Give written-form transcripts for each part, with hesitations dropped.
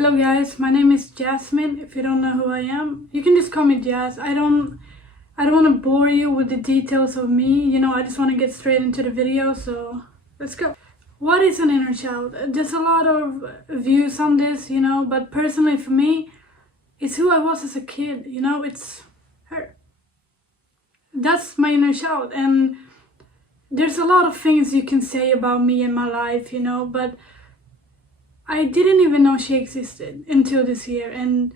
Hello guys, my name is Jasmine. If you don't know who I am, you can just call me Jazz. I don't want to bore you with the details of me. I just want to get straight into the video, so let's go. What is an inner child? There's a lot of views on this, but personally for me, it's who I was as a kid, it's her. That's my inner child, and there's a lot of things you can say about me and my life, but I didn't even know she existed until this year, and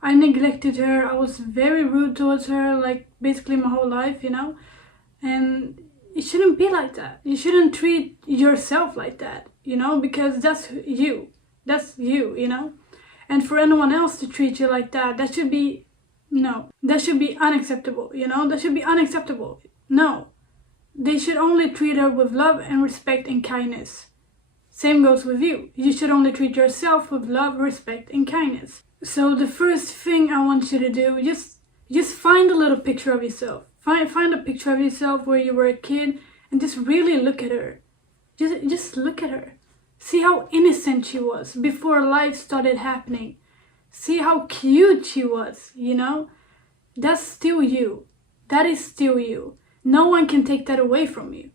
I neglected her. I was very rude towards her, like basically my whole life, and it shouldn't be like that. You shouldn't treat yourself like that, because that's you, and for anyone else to treat you like that, that should be unacceptable, that should be unacceptable. No, they should only treat her with love and respect and kindness. Same goes with you. You should only treat yourself with love, respect, and kindness. So the first thing I want you to do, just find a little picture of yourself. Find a picture of yourself where you were a kid and just really look at her. Just look at her. See how innocent she was before life started happening. See how cute she was, That's still you. That is still you. No one can take that away from you,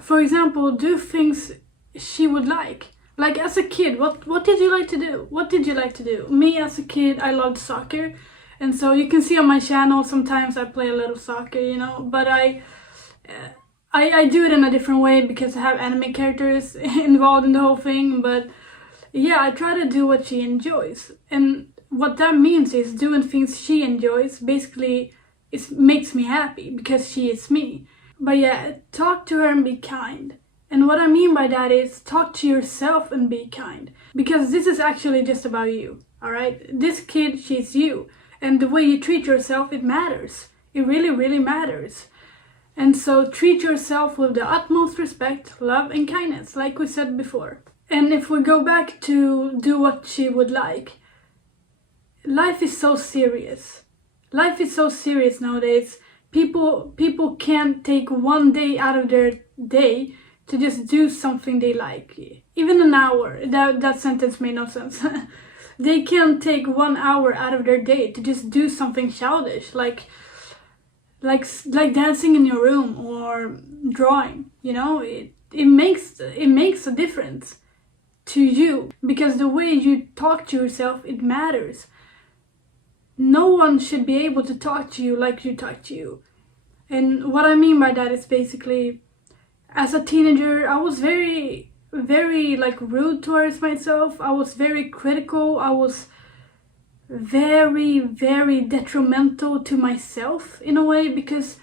For example, do things she would like as a kid. What did you like to do? What did you like to do? Me as a kid, I loved soccer, and so you can see on my channel sometimes I play a little soccer, but I do it in a different way because I have anime characters involved in the whole thing. But yeah, I try to do what she enjoys, and what that means is doing things she enjoys. Basically, it makes me happy because she is me. But yeah, talk to her and be kind. And what I mean by that is talk to yourself and be kind. Because this is actually just about you, alright? This kid, she's you. And the way you treat yourself, it matters. It really, really matters. And so treat yourself with the utmost respect, love, and kindness, like we said before. And if we go back to do what she would like, life is so serious. Life is so serious nowadays. People can't take one day out of their day to just do something they like. Even an hour. That sentence made no sense. They can't take 1 hour out of their day to just do something childish, like dancing in your room or drawing. It makes a difference to you, because the way you talk to yourself, it matters. No one should be able to talk to you like you talk to you. And what I mean by that is basically, as a teenager, I was very, very rude towards myself. I was very critical. I was very, very detrimental to myself in a way, because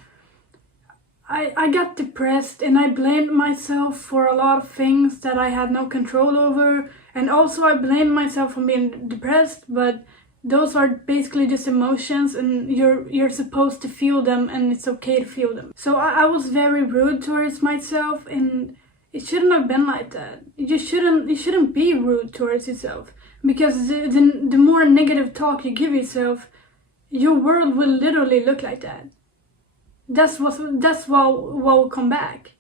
I got depressed and I blamed myself for a lot of things that I had no control over. And also I blamed myself for being depressed, but those are basically just emotions, and you're supposed to feel them, and it's okay to feel them. So I was very rude towards myself, and it shouldn't have been like that. You shouldn't be rude towards yourself, because the more negative talk you give yourself, your world will literally look like that. That's what will come back,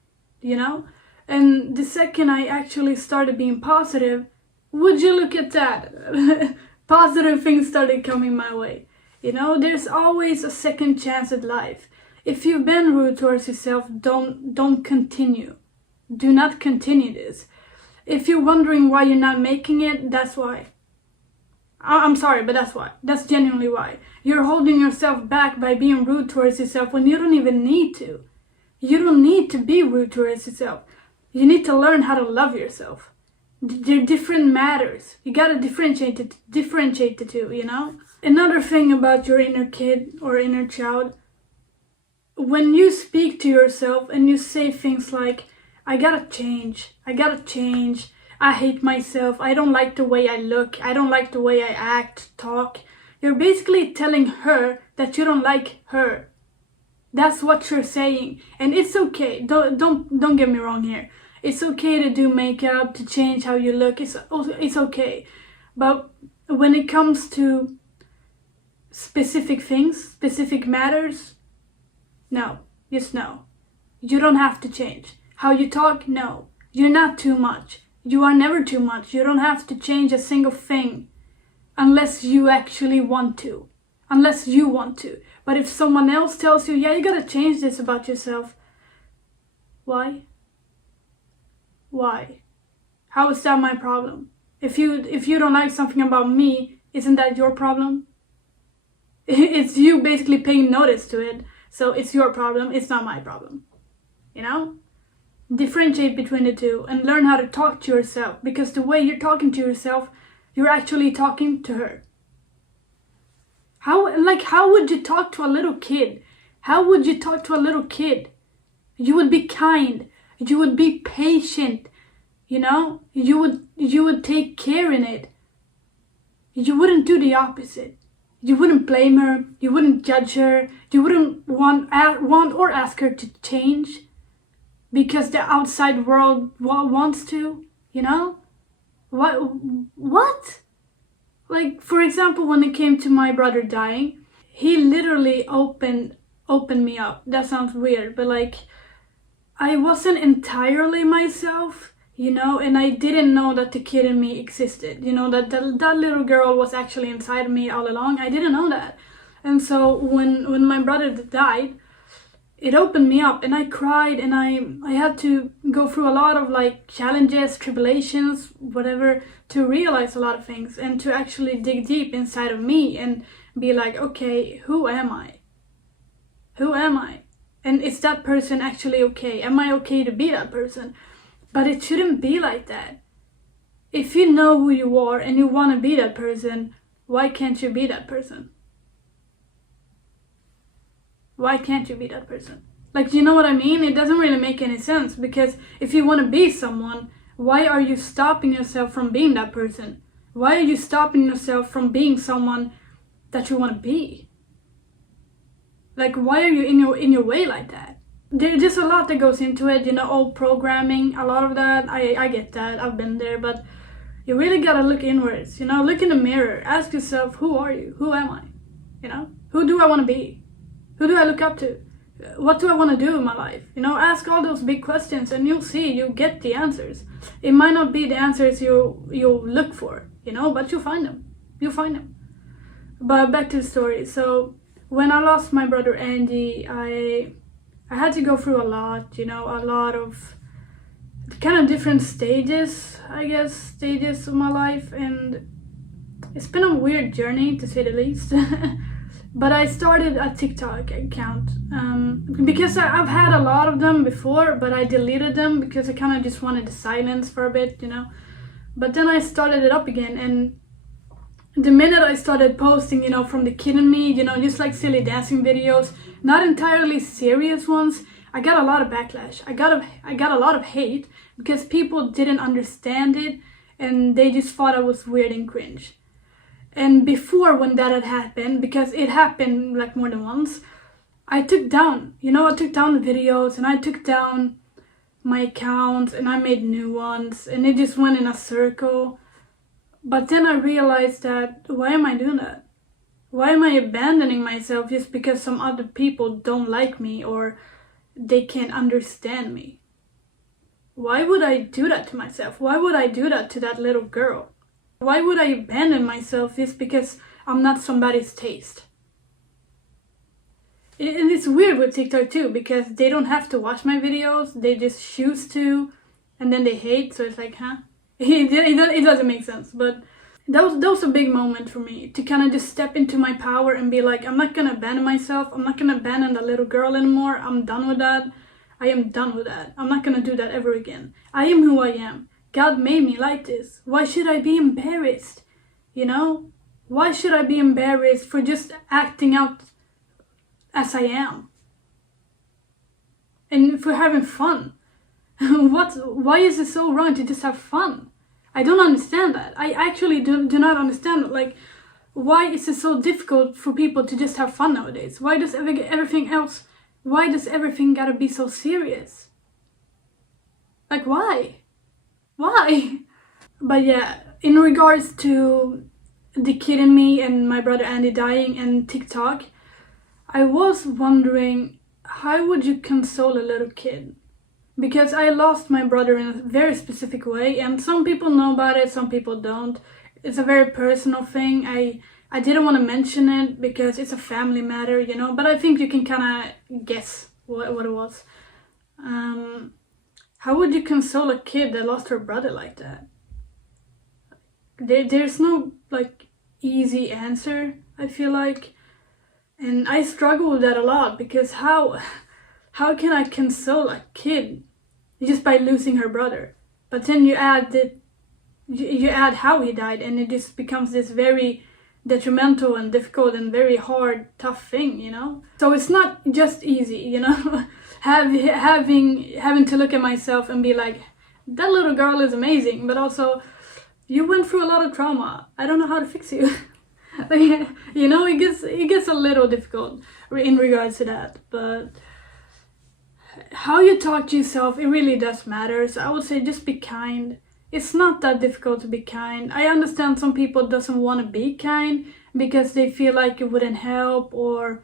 And the second I actually started being positive, would you look at that? Positive things started coming my way. There's always a second chance at life. If you've been rude towards yourself, don't continue. Do not continue this. If you're wondering why you're not making it, that's why. I'm sorry, but that's why. That's genuinely why. You're holding yourself back by being rude towards yourself when you don't even need to. You don't need to be rude towards yourself. You need to learn how to love yourself. They're different matters. You gotta differentiate the two, Another thing about your inner kid or inner child, when you speak to yourself and you say things like, I gotta change, I hate myself, I don't like the way I look, I don't like the way I act, talk, you're basically telling her that you don't like her. That's what you're saying. And it's okay. Don't get me wrong here. It's okay to do makeup, to change how you look. It's okay. But when it comes to specific things, specific matters, no. Just no. You don't have to change. How you talk, no. You're not too much. You are never too much. You don't have to change a single thing. unless you actually want to. Unless you want to. But if someone else tells you, yeah, you gotta change this about yourself, why? Why? How is that my problem? If you don't like something about me, isn't that your problem? It's you basically paying notice to it, so it's your problem, it's not my problem. You know? Differentiate between the two and learn how to talk to yourself, because the way you're talking to yourself, you're actually talking to her. How would you talk to a little kid? How would you talk to a little kid? You would be kind, you would be patient, you know? You would take care in it. You wouldn't do the opposite. You wouldn't blame her, you wouldn't judge her, you wouldn't want or ask her to change because the outside world wants to, you know? What? Like, for example, when it came to my brother dying, he literally opened me up. That sounds weird, but like, I wasn't entirely myself, you know, and I didn't know that the kid in me existed, you know, that little girl was actually inside of me all along. I didn't know that. And so when my brother died, it opened me up, and I cried, and I had to go through a lot of like challenges, tribulations, whatever, to realize a lot of things and to actually dig deep inside of me and be like, okay, who am I? Who am I? And is that person actually okay? Am I okay to be that person? But it shouldn't be like that. If you know who you are and you want to be that person, why can't you be that person? Why can't you be that person? Like, you know what I mean? It doesn't really make any sense, because if you want to be someone, why are you stopping yourself from being that person? Why are you stopping yourself from being someone that you want to be? Like, why are you in your way like that? There's just a lot that goes into it, you know, all programming, a lot of that. I get that, I've been there, but you really gotta look inwards, you know, look in the mirror, ask yourself, who are you? Who am I? You know, who do I want to be? Who do I look up to? What do I want to do in my life? You know, ask all those big questions and you'll see, you'll get the answers. It might not be the answers you'll look for, you know, but you'll find them. You'll find them. But back to the story. So when I lost my brother Andy, I had to go through a lot, you know, a lot of kind of different stages, I guess, stages of my life, and it's been a weird journey to say the least. But I started a TikTok account because I've had a lot of them before, but I deleted them because I kind of just wanted the silence for a bit, you know. But then I started it up again, and the minute I started posting, you know, from the kid in me, you know, just like silly dancing videos, not entirely serious ones, I got a lot of backlash. I got a lot of hate because people didn't understand it and they just thought I was weird and cringe. And before, when that had happened, because it happened like more than once, I took down the videos, and I took down my accounts, and I made new ones, and it just went in a circle. But then I realized that, why am I doing that? Why am I abandoning myself just because some other people don't like me or they can't understand me? Why would I do that to myself? Why would I do that to that little girl? Why would I abandon myself just because I'm not somebody's taste? And it's weird with TikTok too, because they don't have to watch my videos, they just choose to, and then they hate, so it's like, huh? It doesn't make sense, but that was a big moment for me, to kind of just step into my power and be like, I'm not gonna abandon myself, I'm not gonna abandon the little girl anymore, I'm done with that, I am done with that, I'm not gonna do that ever again. I am who I am. God made me like this. Why should I be embarrassed? You know? Why should I be embarrassed for just acting out as I am? And for having fun. Why is it so wrong to just have fun? I don't understand that. I actually do not understand it. Like, why is it so difficult for people to just have fun nowadays? Why does everything gotta be so serious? Like, why? Why? But yeah, in regards to the kid in me and my brother Andy dying and TikTok, I was wondering, how would you console a little kid? Because I lost my brother in a very specific way, and some people know about it, some people don't. it's a very personal thing. I didn't want to mention it because it's a family matter, you know, but I think you can kind of guess what it was. How would you console a kid that lost her brother like that? There's no like easy answer, I feel like. And I struggle with that a lot because how can I console a kid just by losing her brother? But then you add how he died, and it just becomes this very detrimental and difficult and very hard, tough thing, you know? So it's not just easy, you know? having to look at myself and be like, that little girl is amazing, but also you went through a lot of trauma. I don't know how to fix you. You know, it gets a little difficult in regards to that, but how you talk to yourself, it really does matter. So I would say just be kind. It's not that difficult to be kind. I understand some people doesn't want to be kind because they feel like it wouldn't help, or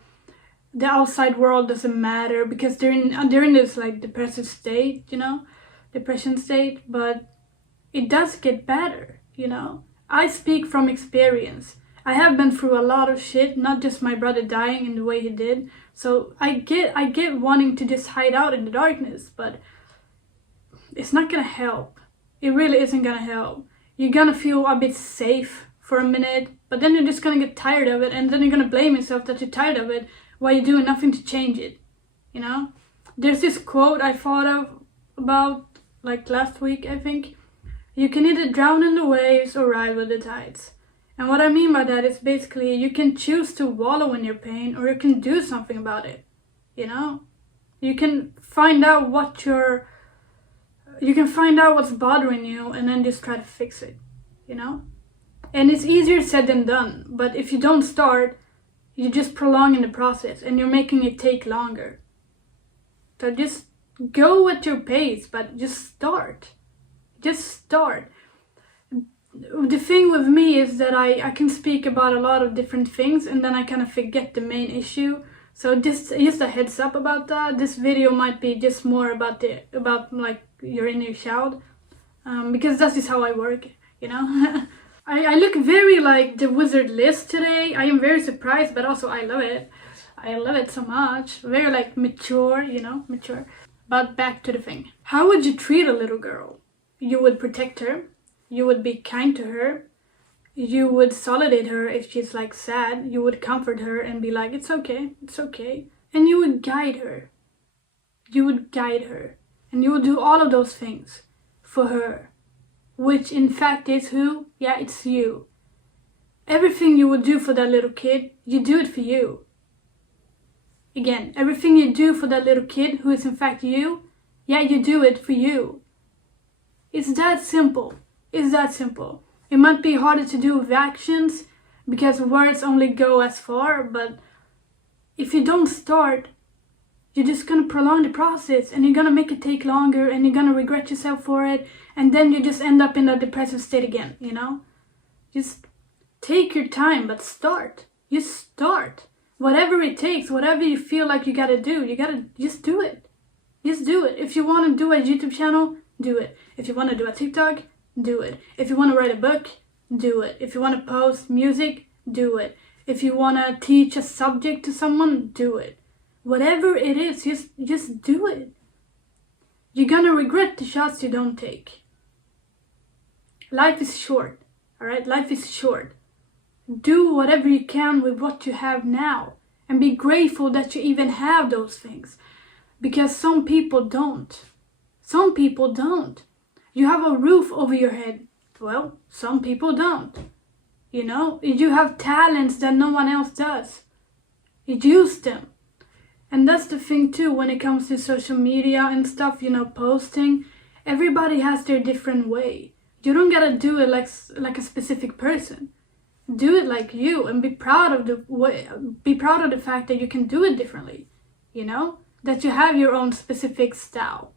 the outside world doesn't matter because they're in this like depressive state, you know, depression state. But it does get better, you know. I speak from experience. I have been through a lot of shit, not just my brother dying in the way he did. So I get wanting to just hide out in the darkness, but it's not gonna help. It really isn't gonna help. You're gonna feel a bit safe for a minute, but then you're just gonna get tired of it, and then you're gonna blame yourself that you're tired of it while you're doing nothing to change it, you know? There's this quote I thought of about like last week, I think. You can either drown in the waves or ride with the tides. And what I mean by that is basically you can choose to wallow in your pain, or you can do something about it, you know? You can find out what's bothering you and then just try to fix it, you know? And it's easier said than done, but if you don't start, you're just prolonging the process and you're making it take longer. So just go at your pace, but just start. Just start. The thing with me is that I can speak about a lot of different things and then I kind of forget the main issue. So just a heads up about that. This video might be just more about like your inner child, because that is how I work, you know. I look very like the Wizard Liz today. I am very surprised, but also I love it. I love it so much. Very like mature, you know, mature. But back to the thing. How would you treat a little girl? You would protect her. You would be kind to her. You would solidate her if she's like sad. You would comfort her and be like, it's okay, it's okay. And you would guide her. You would guide her. And you would do all of those things for her. Which in fact is who? Yeah, it's you. Everything you would do for that little kid, you do it for you. Again, everything you do for that little kid who is in fact you, yeah, you do it for you. It's that simple. It's that simple. It might be harder to do with actions because words only go as far, but if you don't start, you're just gonna prolong the process and you're gonna make it take longer and you're gonna regret yourself for it, and then you just end up in a depressive state again, you know? Just take your time, but start. You start. Whatever it takes, whatever you feel like you gotta do, you gotta just do it. Just do it. If you wanna do a YouTube channel, do it. If you wanna do a TikTok, do it. If you wanna write a book, do it. If you wanna post music, do it. If you wanna teach a subject to someone, do it. Whatever it is, just do it. You're gonna regret the shots you don't take. Life is short, alright? Life is short. Do whatever you can with what you have now. And be grateful that you even have those things. Because some people don't. Some people don't. You have a roof over your head. Well, some people don't. You know, you have talents that no one else does. You use them. And that's the thing too when it comes to social media and stuff, you know, posting. Everybody has their different way. You don't gotta do it like a specific person. Do it like you and be proud of the fact that you can do it differently. You know? That you have your own specific style.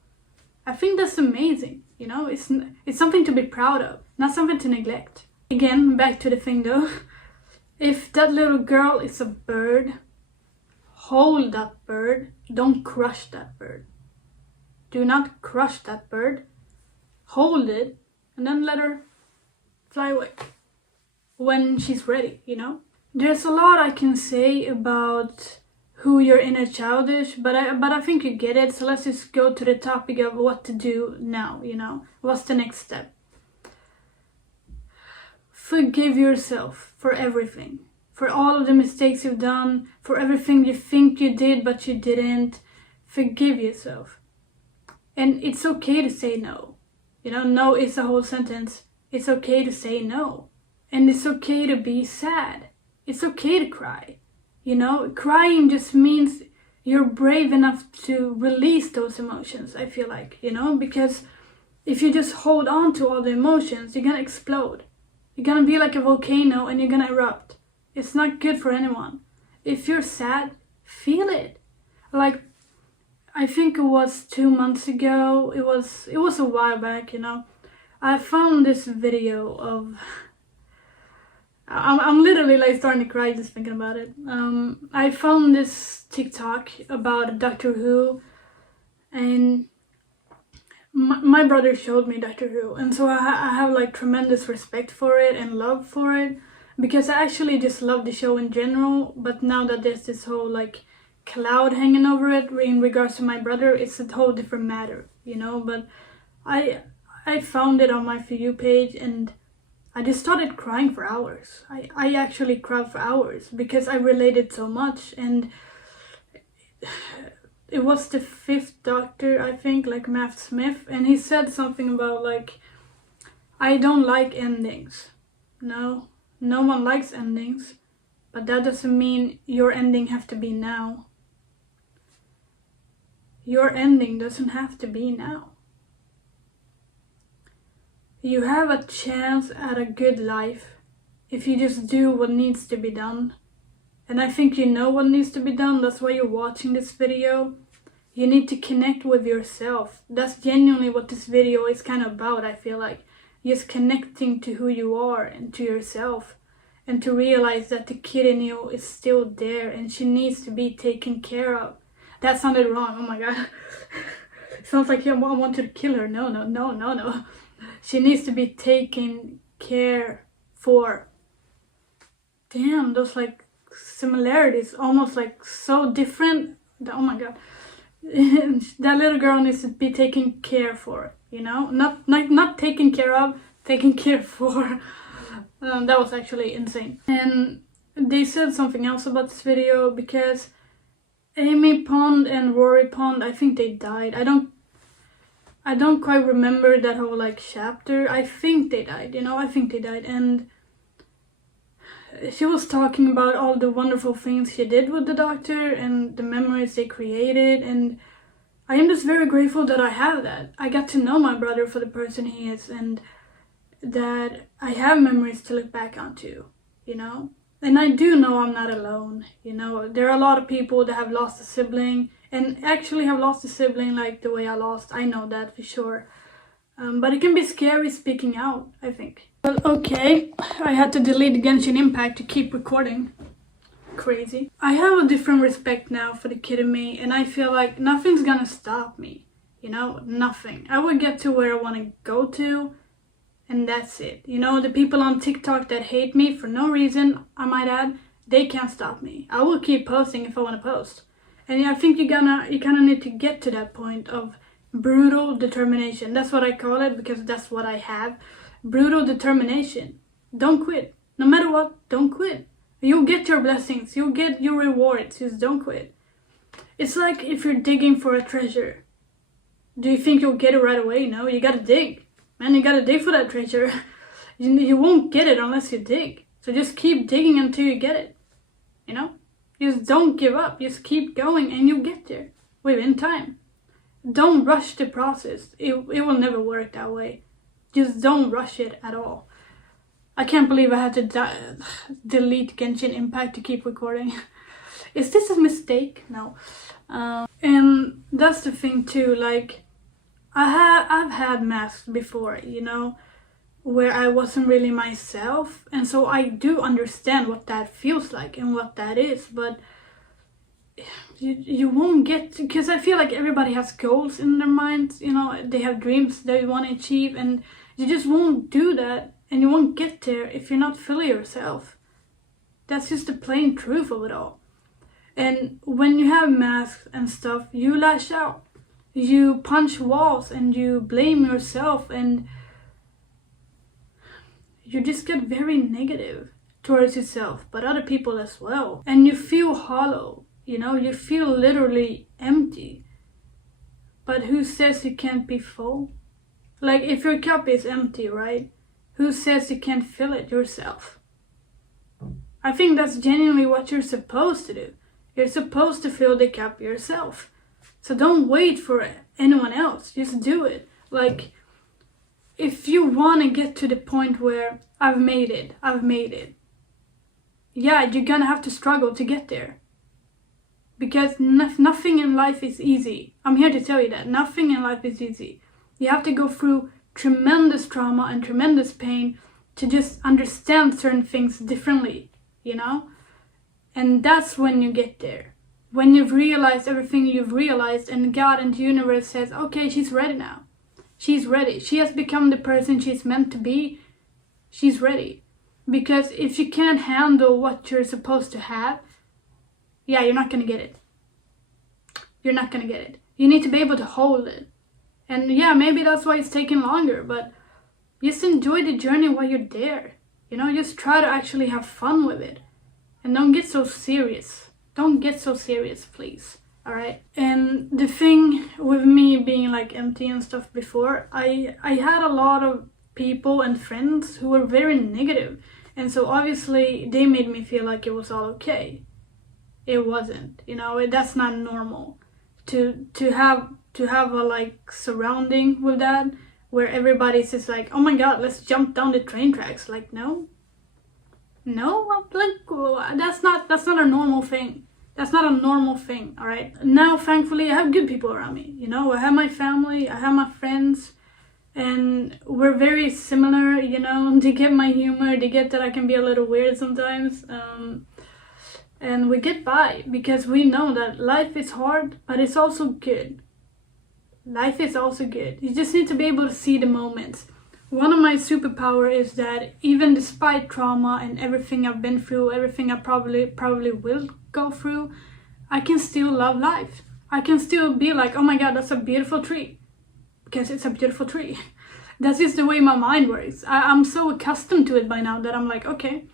I think that's amazing, you know? It's something to be proud of, not something to neglect. Again, back to the thing though. If that little girl is a bird, hold that bird. Don't crush that bird. Do not crush that bird. Hold it and then let her fly away. when she's ready, you know? There's a lot I can say about who your inner child is, but I think you get it. So let's just go to the topic of what to do now, you know? What's the next step? Forgive yourself for everything. For all of the mistakes you've done, for everything you think you did but you didn't. Forgive yourself. And it's okay to say no. You know, no is a whole sentence. It's okay to say no. And it's okay to be sad. It's okay to cry. You know, crying just means you're brave enough to release those emotions, I feel like, you know, because if you just hold on to all the emotions, you're gonna explode. You're gonna be like a volcano and you're gonna erupt. It's not good for anyone. If you're sad, feel it. Like, I think it was 2 months ago, it was a while back, you know. I found this video of... I'm literally like starting to cry just thinking about it. I found this TikTok about Doctor Who, and my brother showed me Doctor Who, and so I have like tremendous respect for it and love for it, because I actually just love the show in general, but now that there's this whole like cloud hanging over it in regards to my brother, it's a whole different matter, you know. But I found it on my For You page, and I just started crying for hours. I actually cried for hours because I related so much. And it was the 5th Doctor, I think, like Matt Smith, and he said something about like, I don't like endings. No one likes endings, but that doesn't mean your ending have to be now. Your ending doesn't have to be now. You have a chance at a good life if you just do what needs to be done. And I think you know what needs to be done. That's why you're watching this video. You need to connect with yourself. That's genuinely what this video is kind of about, I feel like. Just connecting to who you are and to yourself. And to realize that the kid in you is still there and she needs to be taken care of. That sounded wrong, oh my god. It sounds like I want to kill her. No. She needs to be taken care for. Damn, those like similarities, almost like so different. Oh my god. That little girl needs to be taken care for, you know? Not taken care of, taken care for. That was actually insane. And they said something else about this video, because Amy Pond and Rory Pond, I think they died. I don't quite remember that whole like chapter. I think they died, you know, I think they died. And she was talking about all the wonderful things she did with the Doctor and the memories they created, and I am just very grateful that I have that. I got to know my brother for the person he is, and that I have memories to look back onto, you know. And I do know I'm not alone, you know. There are a lot of people that have lost a sibling, and actually have lost a sibling like the way I lost. I know that for sure. But it can be scary speaking out, I think. Well, okay, I had to delete Genshin Impact to keep recording. Crazy. I have a different respect now for the kid in me, and I feel like nothing's gonna stop me, you know, nothing. I will get to where I want to go to, and that's it. You know, the people on TikTok that hate me for no reason, I might add, they can't stop me. I will keep posting if I want to post. And I think you kind of need to get to that point of brutal determination. That's what I call it, because that's what I have. Brutal determination. Don't quit. No matter what, don't quit. You'll get your blessings. You'll get your rewards. Just don't quit. It's like if you're digging for a treasure. Do you think you'll get it right away? No, you gotta dig. Man, you gotta dig for that treasure. You won't get it unless you dig. So just keep digging until you get it. You know? Just don't give up. Just keep going and you'll get there within time. Don't rush the process. It will never work that way. Just don't rush it at all. I can't believe I had to delete Genshin Impact to keep recording. Is this a mistake? No. And that's the thing too, like, I've had masks before, you know, where I wasn't really myself, and so I do understand what that feels like and what that is, but you won't get, because I feel like everybody has goals in their minds, you know, they have dreams they want to achieve, and you just won't do that And you won't get there if you're not fully yourself. That's just the plain truth of it all. And when you have masks and stuff, you lash out. You punch walls and you blame yourself, and you just get very negative towards yourself, but other people as well. And you feel hollow, you feel literally empty. But who says you can't be full? Like, if your cup is empty, right? Who says you can't fill it yourself? I think that's genuinely what you're supposed to do. You're supposed to fill the cup yourself. So don't wait for anyone else. Just do it. Like, if you want to get to the point where I've made it. Yeah, you're gonna have to struggle to get there. Because nothing in life is easy. I'm here to tell you that. Nothing in life is easy. You have to go through tremendous trauma and tremendous pain to just understand certain things differently, And that's when you get there. When you've realized everything you've realized, and God and the universe says, okay, she's ready now. She's ready. She has become the person she's meant to be. She's ready. Because if you can't handle what you're supposed to have, yeah, you're not going to get it. You're not going to get it. You need to be able to hold it. And yeah, maybe that's why it's taking longer, but just enjoy the journey while you're there. Just try to actually have fun with it. And don't get so serious. Don't get so serious, please. Alright? And the thing with me being like empty and stuff before, I had a lot of people and friends who were very negative. And so obviously they made me feel like it was all okay. It wasn't, that's not normal. To have a like surrounding with that where everybody's just like, oh my god, let's jump down the train tracks. Like, no, like that's not a normal thing. That's not a normal thing. All right. Now, thankfully, I have good people around me. I have my family, I have my friends, and we're very similar. They get my humor, they get that I can be a little weird sometimes. And we get by because we know that life is hard, but it's also good. Life is also good. You just need to be able to see the moments. One of my superpowers is that even despite trauma and everything I've been through, everything I probably will go through, I can still love life. I can still be like, oh my god, that's a beautiful tree. Because it's a beautiful tree. That's just the way my mind works. I'm so accustomed to it by now that I'm like, okay,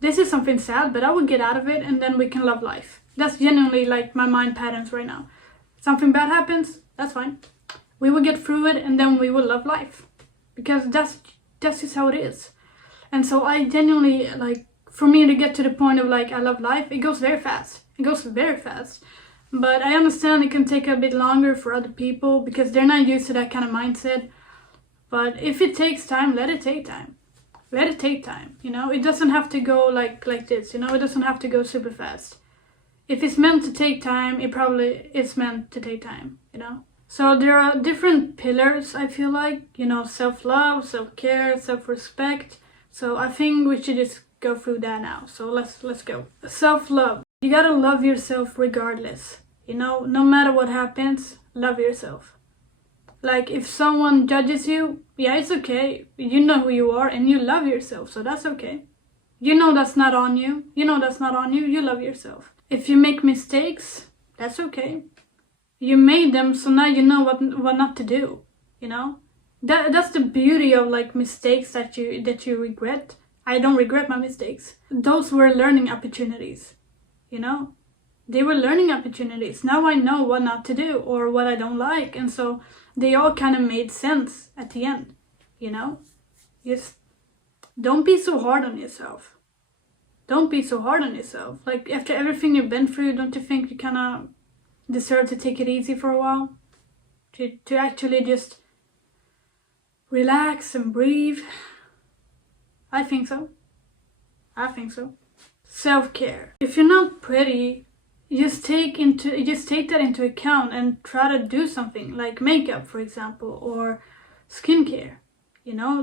this is something sad, but I will get out of it and then we can love life. That's genuinely like my mind patterns right now. Something bad happens, that's fine. We will get through it and then we will love life. Because that's just how it is. And so I genuinely, like, for me to get to the point of like, I love life, it goes very fast. It goes very fast. But I understand it can take a bit longer for other people because they're not used to that kind of mindset. But if it takes time, let it take time. Let it take time, It doesn't have to go like this, It doesn't have to go super fast. If it's meant to take time, it probably is meant to take time, So there are different pillars, I feel like, self-love, self-care, self-respect. So I think we should just go through that now. So let's go. Self-love. You gotta love yourself regardless. No matter what happens, love yourself. Like, if someone judges you, yeah, it's okay. You know who you are and you love yourself, so that's okay. That's not on you. You love yourself. If you make mistakes, that's okay. You made them, so now you know what not to do, That's the beauty of like mistakes that you regret. I don't regret my mistakes. Those were learning opportunities, They were learning opportunities. Now I know what not to do or what I don't like, and so they all kind of made sense at the end, Just don't be so hard on yourself. Don't be so hard on yourself. Like, after everything you've been through, don't you think you kind of deserve to take it easy for a while? To actually just relax and breathe? I think so. Self-care. If you're not pretty, just take that into account and try to do something like makeup, for example, or skincare.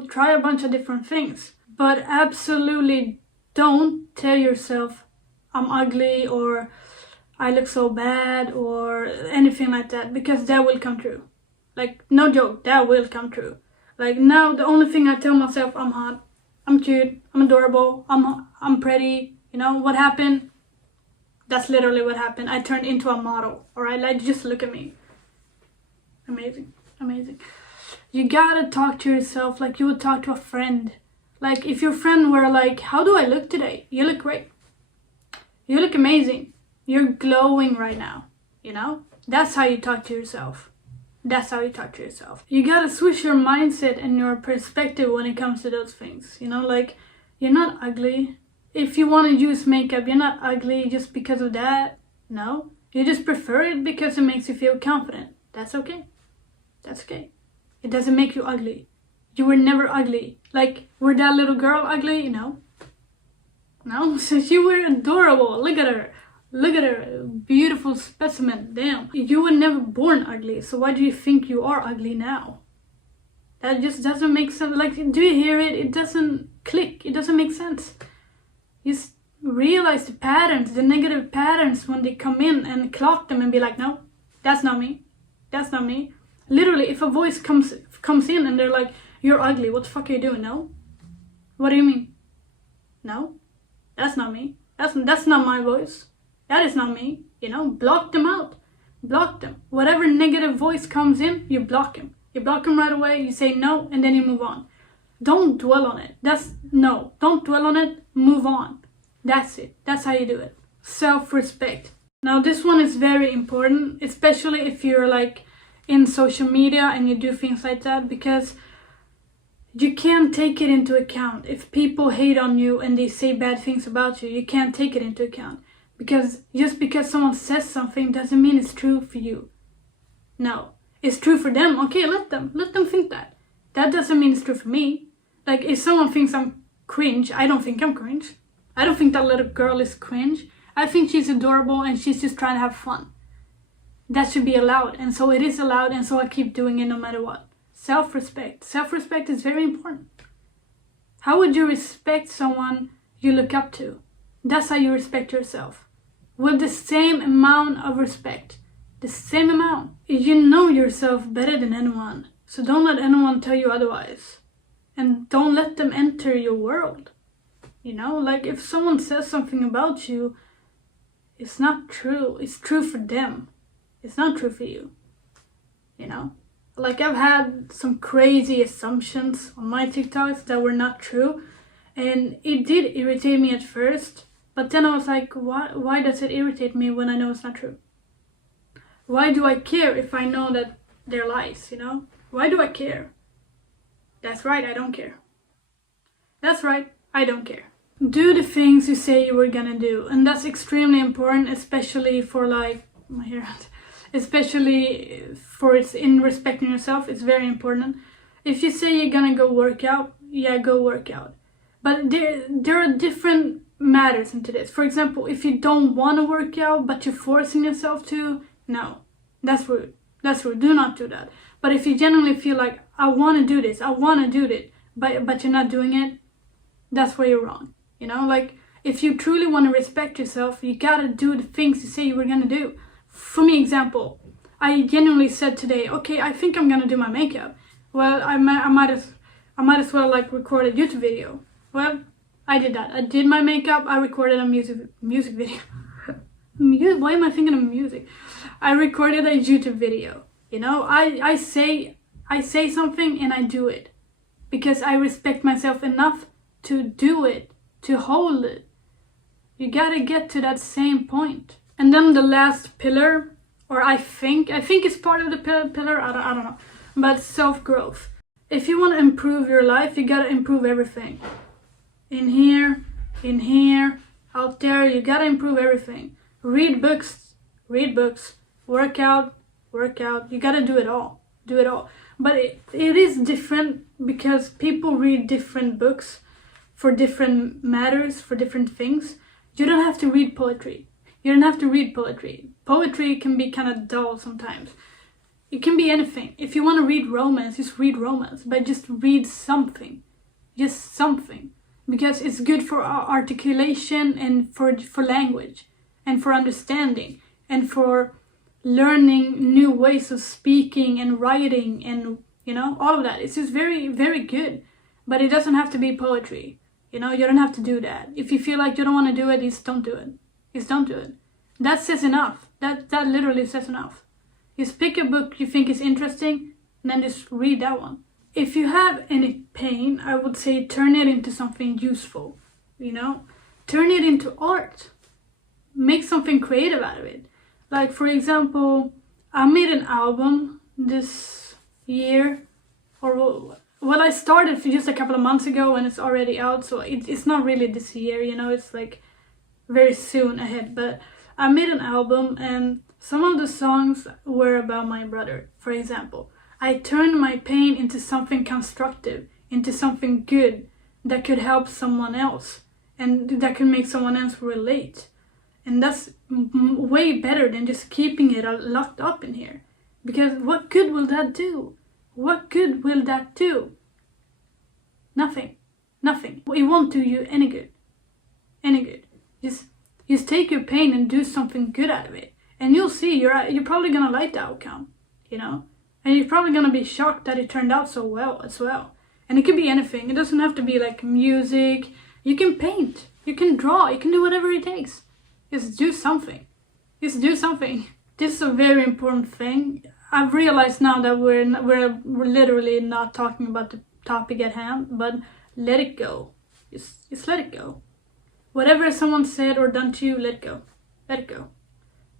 Try a bunch of different things. But absolutely don't tell yourself I'm ugly or I look so bad or anything like that, because that will come true. Like, no joke, that will come true. Like, now the only thing I tell myself, I'm hot, I'm cute, I'm adorable, I'm pretty. You know what happened? That's literally what happened. I turned into a model. All right, like just look at me. Amazing, amazing. You gotta talk to yourself like you would talk to a friend. Like if your friend were like, "How do I look today?" You look great. You look amazing. You're glowing right now. You know? That's how you talk to yourself. That's how you talk to yourself. You gotta switch your mindset and your perspective when it comes to those things. You know, like you're not ugly. If you want to use makeup, you're not ugly just because of that. No. You just prefer it because it makes you feel confident. That's okay. That's okay. It doesn't make you ugly. You were never ugly. Like, were that little girl ugly? No. No, so you were adorable. Look at her. Look at her. Beautiful specimen. Damn. You were never born ugly. So why do you think you are ugly now? That just doesn't make sense. Like, do you hear it? It doesn't click. It doesn't make sense. You realize the patterns, the negative patterns when they come in and clock them and be like, no, that's not me. That's not me. Literally, if a voice comes in and they're like, you're ugly, what the fuck are you doing? No. What do you mean? No. That's not me. That's not my voice. That is not me. You know, block them out. Block them. Whatever negative voice comes in, you block him. You block him right away, you say no, and then you move on. Don't dwell on it. No. Don't dwell on it. Move on. That's it. That's how you do it. Self-respect. Now this one is very important, especially if you're like in social media and you do things like that, because you can't take it into account. If people hate on you and they say bad things about you, you can't take it into account. Because just because someone says something doesn't mean it's true for you. No. It's true for them. Okay, let them think that. That doesn't mean it's true for me. Like if someone thinks I'm cringe, I don't think I'm cringe. I don't think that little girl is cringe. I think she's adorable and she's just trying to have fun. That should be allowed, and so it is allowed, and so I keep doing it no matter what. Self-respect. Self-respect is very important. How would you respect someone you look up to? That's how you respect yourself. With the same amount of respect. The same amount. You know yourself better than anyone, so don't let anyone tell you otherwise. And don't let them enter your world. You know, like if someone says something about you, it's not true. It's true for them. It's not true for you. You know? Like I've had some crazy assumptions on my TikToks that were not true. And it did irritate me at first. But then I was like, why does it irritate me when I know it's not true? Why do I care if I know that they're lies, you know? Why do I care? That's right, I don't care. That's right, I don't care. Do the things you say you were gonna do. And that's extremely important, especially for like, my hair, especially for it's in respecting yourself. It's very important. If you say you're gonna go work out, yeah, go work out. But there are different matters into this. For example, if you don't want to work out but you're forcing yourself to, no, that's rude. That's rude. Do not do that. But if you genuinely feel like, I want to do this, but you're not doing it, that's where you're wrong. You know, like if you truly want to respect yourself, you gotta do the things you say you were gonna do. For me, example, I genuinely said today, okay, I think I'm gonna do my makeup. Well, I might as well like record a YouTube video. Well, I did that. I did my makeup. I recorded a music video. Why am I thinking of music? I recorded a YouTube video. You know, I say something and I do it because I respect myself enough to do it, to hold it. You gotta get to that same point. And then the last pillar, or I think it's part of the pillar. I don't know, but self-growth. If you want to improve your life, you gotta improve everything. In here, out there, you gotta improve everything. Read books, work out, you gotta do it all. But it is different because people read different books for different matters, for different things. You don't have to read poetry. Poetry can be kind of dull sometimes. It can be anything. If you want to read romance, just read romance, but just read something. Just something. Because it's good for articulation and for language and for understanding and for learning new ways of speaking and writing and, you know, all of that. It's just very, very good. But it doesn't have to be poetry. You know, you don't have to do that. If you feel like you don't want to do it, just don't do it. Just don't do it. That says enough. That literally says enough. Just pick a book you think is interesting and then just read that one. If you have any pain, I would say turn it into something useful. You know, turn it into art. Make something creative out of it. Like, for example, I made an album this year, or well, I started just a couple of months ago and it's already out, so it's not really this year, you know, it's like very soon ahead. But I made an album and some of the songs were about my brother, for example. I turned my pain into something constructive, into something good that could help someone else and that could make someone else relate. And that's way better than just keeping it locked up in here. Because what good will that do? What good will that do? Nothing. Nothing. It won't do you any good. Any good. Just take your pain and do something good out of it. And you'll see, you're probably gonna like the outcome, you know? And you're probably gonna be shocked that it turned out so well as well. And it could be anything. It doesn't have to be like music. You can paint. You can draw. You can do whatever it takes. Just do something. Just do something. This is a very important thing. I've realized now that we're literally not talking about the topic at hand, but let it go. Just let it go. Whatever someone said or done to you, let it go. Let it go.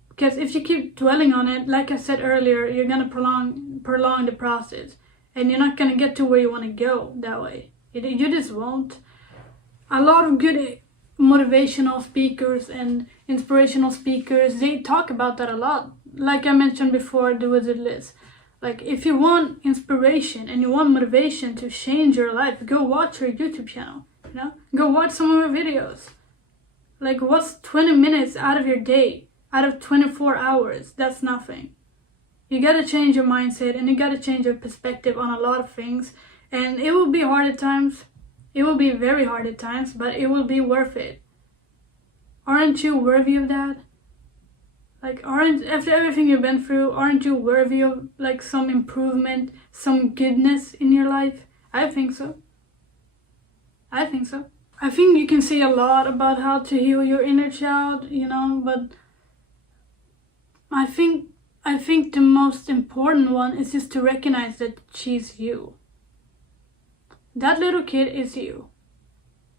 Because if you keep dwelling on it, like I said earlier, you're gonna prolong the process, and you're not gonna get to where you want to go that way. You just won't. A lot of good motivational speakers and inspirational speakers, they talk about that a lot. Like I mentioned before, the Wizard Liz. Like, if you want inspiration and you want motivation to change your life, go watch her YouTube channel, you know? Go watch some of her videos. Like, what's 20 minutes out of your day, out of 24 hours? That's nothing. You gotta change your mindset and you gotta change your perspective on a lot of things. And it will be hard at times. It will be very hard at times, but it will be worth it. Aren't you worthy of that? Like, after everything you've been through, aren't you worthy of like some improvement, some goodness in your life? I think so. I think so. I think you can say a lot about how to heal your inner child, you know, but I think the most important one is just to recognize that she's you. That little kid is you.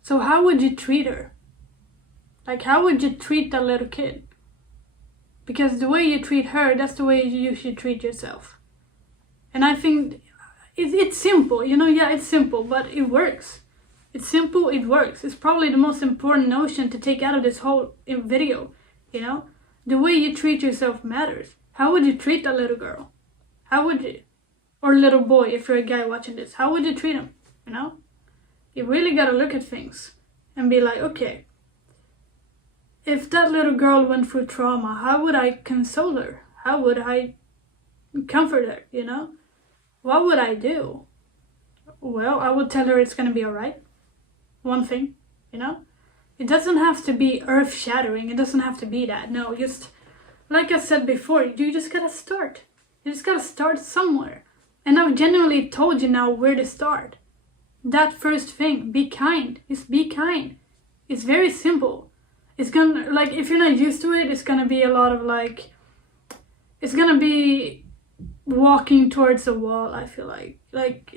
So how would you treat her? Like, how would you treat that little kid? Because the way you treat her, that's the way you should treat yourself. And I think it's simple, you know, yeah, it's simple, but it works. It's simple, it works. It's probably the most important notion to take out of this whole video, you know? The way you treat yourself matters. How would you treat that little girl? How would you? Or little boy, if you're a guy watching this. How would you treat him? You know? You really gotta look at things and be like, okay, if that little girl went through trauma, how would I console her? How would I comfort her, you know? What would I do? Well, I would tell her it's gonna be alright. One thing, you know? It doesn't have to be earth-shattering. It doesn't have to be that. No, just, like I said before, you just gotta start. You just gotta start somewhere. And I've genuinely told you now where to start. That first thing, be kind. Just be kind. It's very simple. It's gonna, like, if you're not used to it, it's gonna be a lot of like, it's gonna be walking towards a wall, I feel like. Like,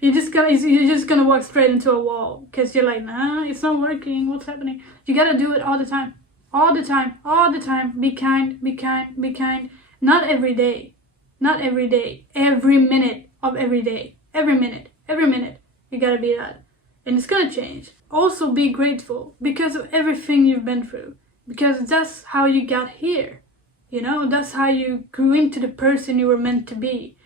you're just gonna walk straight into a wall because you're like, nah, it's not working. What's happening? You gotta do it all the time. All the time. All the time. Be kind, be kind, be kind. Not every day. Not every day. Every minute of every day. Every minute. Every minute. You gotta be that. And it's gonna change. Also be grateful because of everything you've been through. Because that's how you got here. You know, that's how you grew into the person you were meant to be.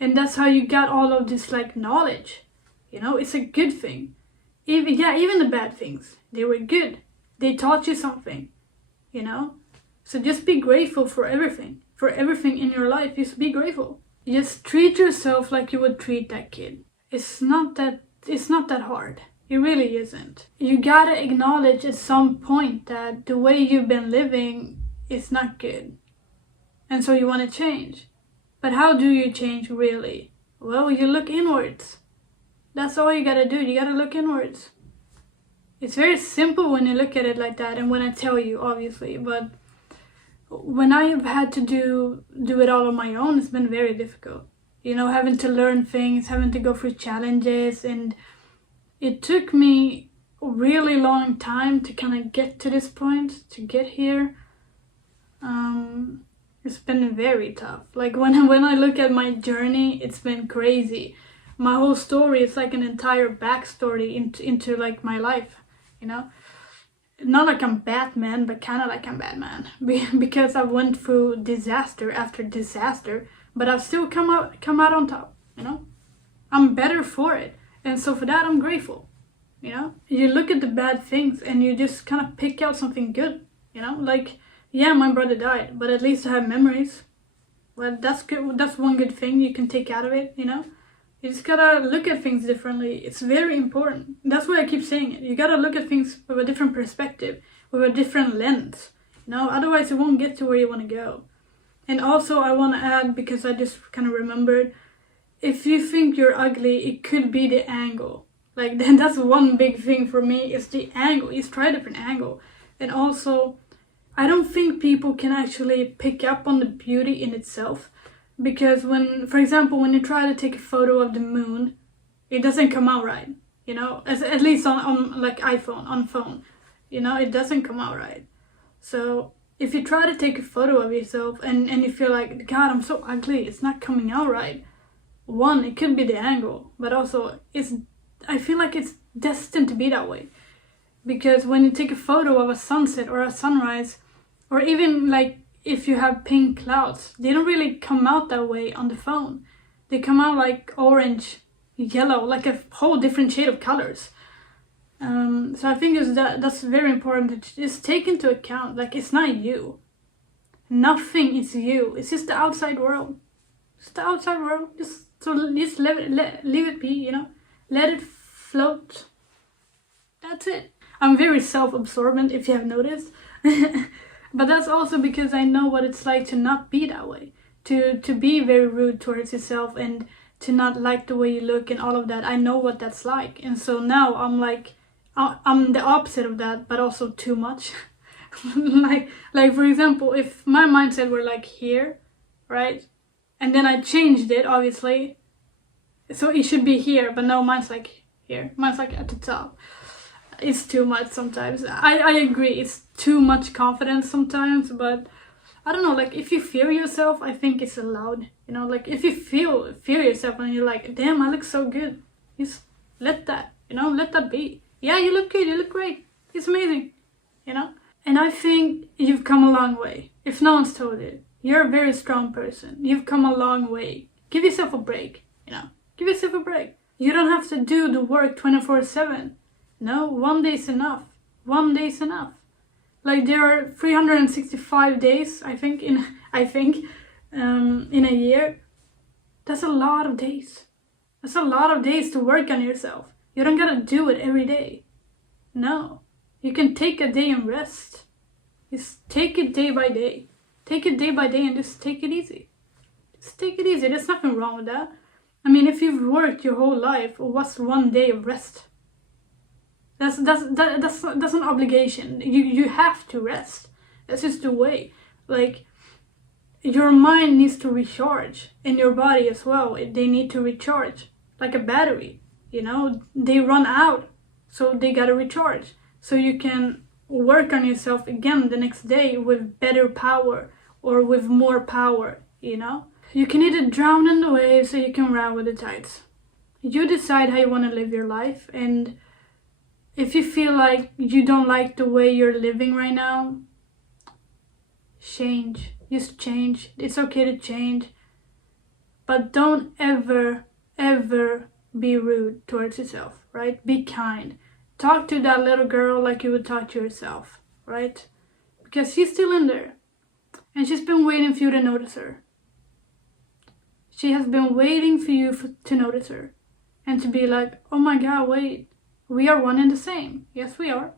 And that's how you got all of this like knowledge. You know, it's a good thing. Even the bad things, they were good. They taught you something, you know? So just be grateful for everything. For everything in your life, just be grateful. Just treat yourself like you would treat that kid. It's not that hard. It really isn't. You gotta acknowledge at some point that the way you've been living is not good. And so you want to change. But how do you change really? Well, you look inwards. That's all you gotta do. You gotta look inwards. It's very simple when you look at it like that, and when I tell you, obviously, but when I've had to do it all on my own, it's been very difficult. You know, having to learn things, having to go through challenges, and it took me a really long time to kind of get to this point, to get here. It's been very tough. Like when I look at my journey, it's been crazy. My whole story is like an entire backstory into like my life, you know? Not like I'm Batman, but kind of like I'm Batman. Because I went through disaster after disaster, but I've still come out on top, you know? I'm better for it. And so for that, I'm grateful, you know? You look at the bad things and you just kind of pick out something good, you know? Like, yeah, my brother died, but at least I have memories. Well, that's good. That's one good thing you can take out of it, you know? You just gotta look at things differently. It's very important. That's why I keep saying it. You gotta look at things with a different perspective, with a different lens, you know? Otherwise, you won't get to where you want to go. And also, I want to add, because I just kind of remembered, if you think you're ugly, it could be the angle. Like, that's one big thing for me, is the angle. You try a different angle. And also, I don't think people can actually pick up on the beauty in itself. Because when, for example, when you try to take a photo of the moon, it doesn't come out right. You know, at least on like iPhone, on phone. You know, it doesn't come out right. So if you try to take a photo of yourself and you feel like, God, I'm so ugly, it's not coming out right. One, it could be the angle, but also I feel like it's destined to be that way. Because when you take a photo of a sunset or a sunrise, or even like if you have pink clouds, they don't really come out that way on the phone. They come out like orange, yellow, like a whole different shade of colors. So I think that's very important to just take into account. Like, it's not you. Nothing is you. It's just the outside world. It's the outside world. Just leave it be, you know. Let it float. That's it. I'm very self-absorbent, if you have noticed. But that's also because I know what it's like to not be that way. To be very rude towards yourself and to not like the way you look and all of that. I know what that's like. And so now I'm like, I'm the opposite of that, but also too much. like for example, if my mindset were like here, right? And then I changed it, obviously. So it should be here, but no, mine's like here. Mine's like at the top. It's too much sometimes. I agree, it's too much confidence sometimes, but I don't know, like if you fear yourself, I think it's allowed. You know, like if you fear yourself and you're like, damn, I look so good. Just let that, you know, let that be. Yeah, you look good, you look great. It's amazing, you know? And I think you've come a long way. If no one's told you, you're a very strong person. You've come a long way. Give yourself a break, you know? Give yourself a break. You don't have to do the work 24/7. No, one day is enough. One day is enough. Like there are 365 days, I think, in a year. That's a lot of days. That's a lot of days to work on yourself. You don't gotta do it every day. No. You can take a day and rest. Just take it day by day. Take it day by day and just take it easy. Just take it easy. There's nothing wrong with that. I mean, if you've worked your whole life, what's one day of rest? That's an obligation. You have to rest. That's just the way. Like, your mind needs to recharge, and your body as well. They need to recharge, like a battery. You know, they run out, so they gotta recharge. So you can work on yourself again the next day with better power or with more power. You know, you can either drown in the waves or you can ride with the tides. You decide how you want to live your life, and if you feel like you don't like the way you're living right now, change. Just change. It's okay to change. But don't ever be rude towards yourself, right? Be kind. Talk to that little girl like you would talk to yourself, right? Because she's still in there. And she's been waiting for you to notice her. She has been waiting for you to notice her. And to be like, oh my God, wait. We are one and the same. Yes, we are.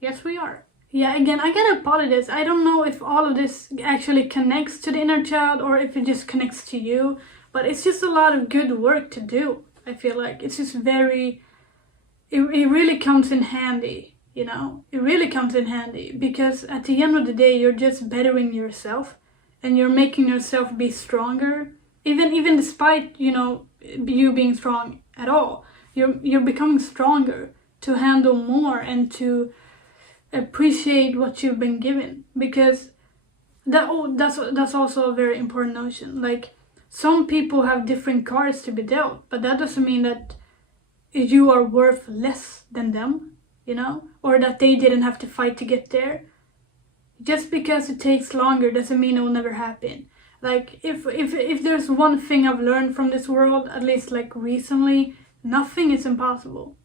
Yes, we are. Yeah, again, I gotta apologize. I don't know if all of this actually connects to the inner child or if it just connects to you. But it's just a lot of good work to do. I feel like it's just very, it really comes in handy, you know? It really comes in handy because at the end of the day, you're just bettering yourself and you're making yourself be stronger. Even despite, you know, you being strong at all, you're becoming stronger to handle more and to appreciate what you've been given, because that's also a very important notion. Like, some people have different cards to be dealt, but that doesn't mean that you are worth less than them, you know, or that they didn't have to fight to get there. Just because it takes longer doesn't mean it will never happen. Like, if there's one thing I've learned from this world, at least like recently, nothing is impossible.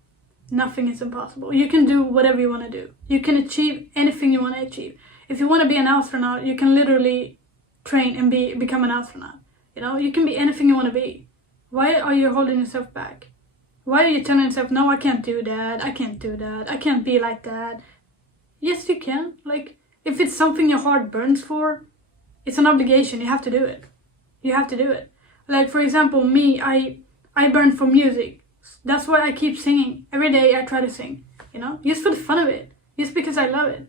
Nothing is impossible. You can do whatever you want to do. You can achieve anything you want to achieve. If you want to be an astronaut, you can literally train and become an astronaut. You know, you can be anything you want to be. Why are you holding yourself back? Why are you telling yourself, no, I can't do that, I can't do that, I can't be like that? Yes, you can. Like, if it's something your heart burns for, it's an obligation. You have to do it. You have to do it. Like, for example, me, I burn for music. That's why I keep singing. Every day I try to sing, you know, just for the fun of it, just because I love it.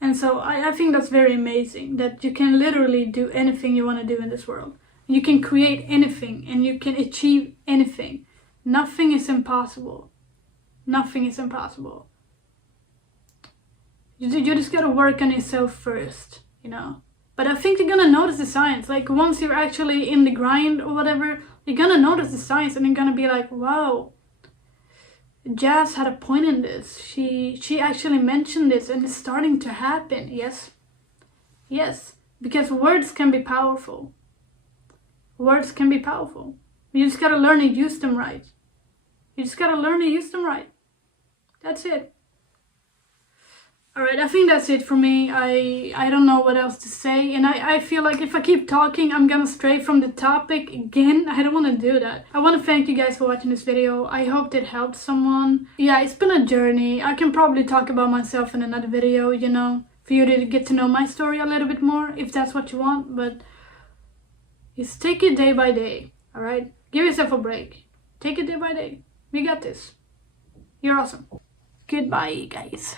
And so I think that's very amazing, that you can literally do anything you want to do in this world. You can create anything and you can achieve anything. Nothing is impossible. Nothing is impossible. You just gotta work on yourself first, you know. But I think you're gonna notice the signs. Like, once you're actually in the grind or whatever, you're gonna notice the signs and you're gonna be like, wow, Jazz had a point in this. She actually mentioned this and it's starting to happen. Yes. Yes. Because words can be powerful. Words can be powerful. You just gotta learn to use them right. You just gotta learn to use them right. That's it. Alright, I think that's it for me. I don't know what else to say. And I feel like if I keep talking, I'm gonna stray from the topic again. I don't want to do that. I want to thank you guys for watching this video. I hope it helped someone. Yeah, it's been a journey. I can probably talk about myself in another video, you know, for you to get to know my story a little bit more, if that's what you want. But just take it day by day, alright? Give yourself a break. Take it day by day. We got this. You're awesome. Goodbye, guys.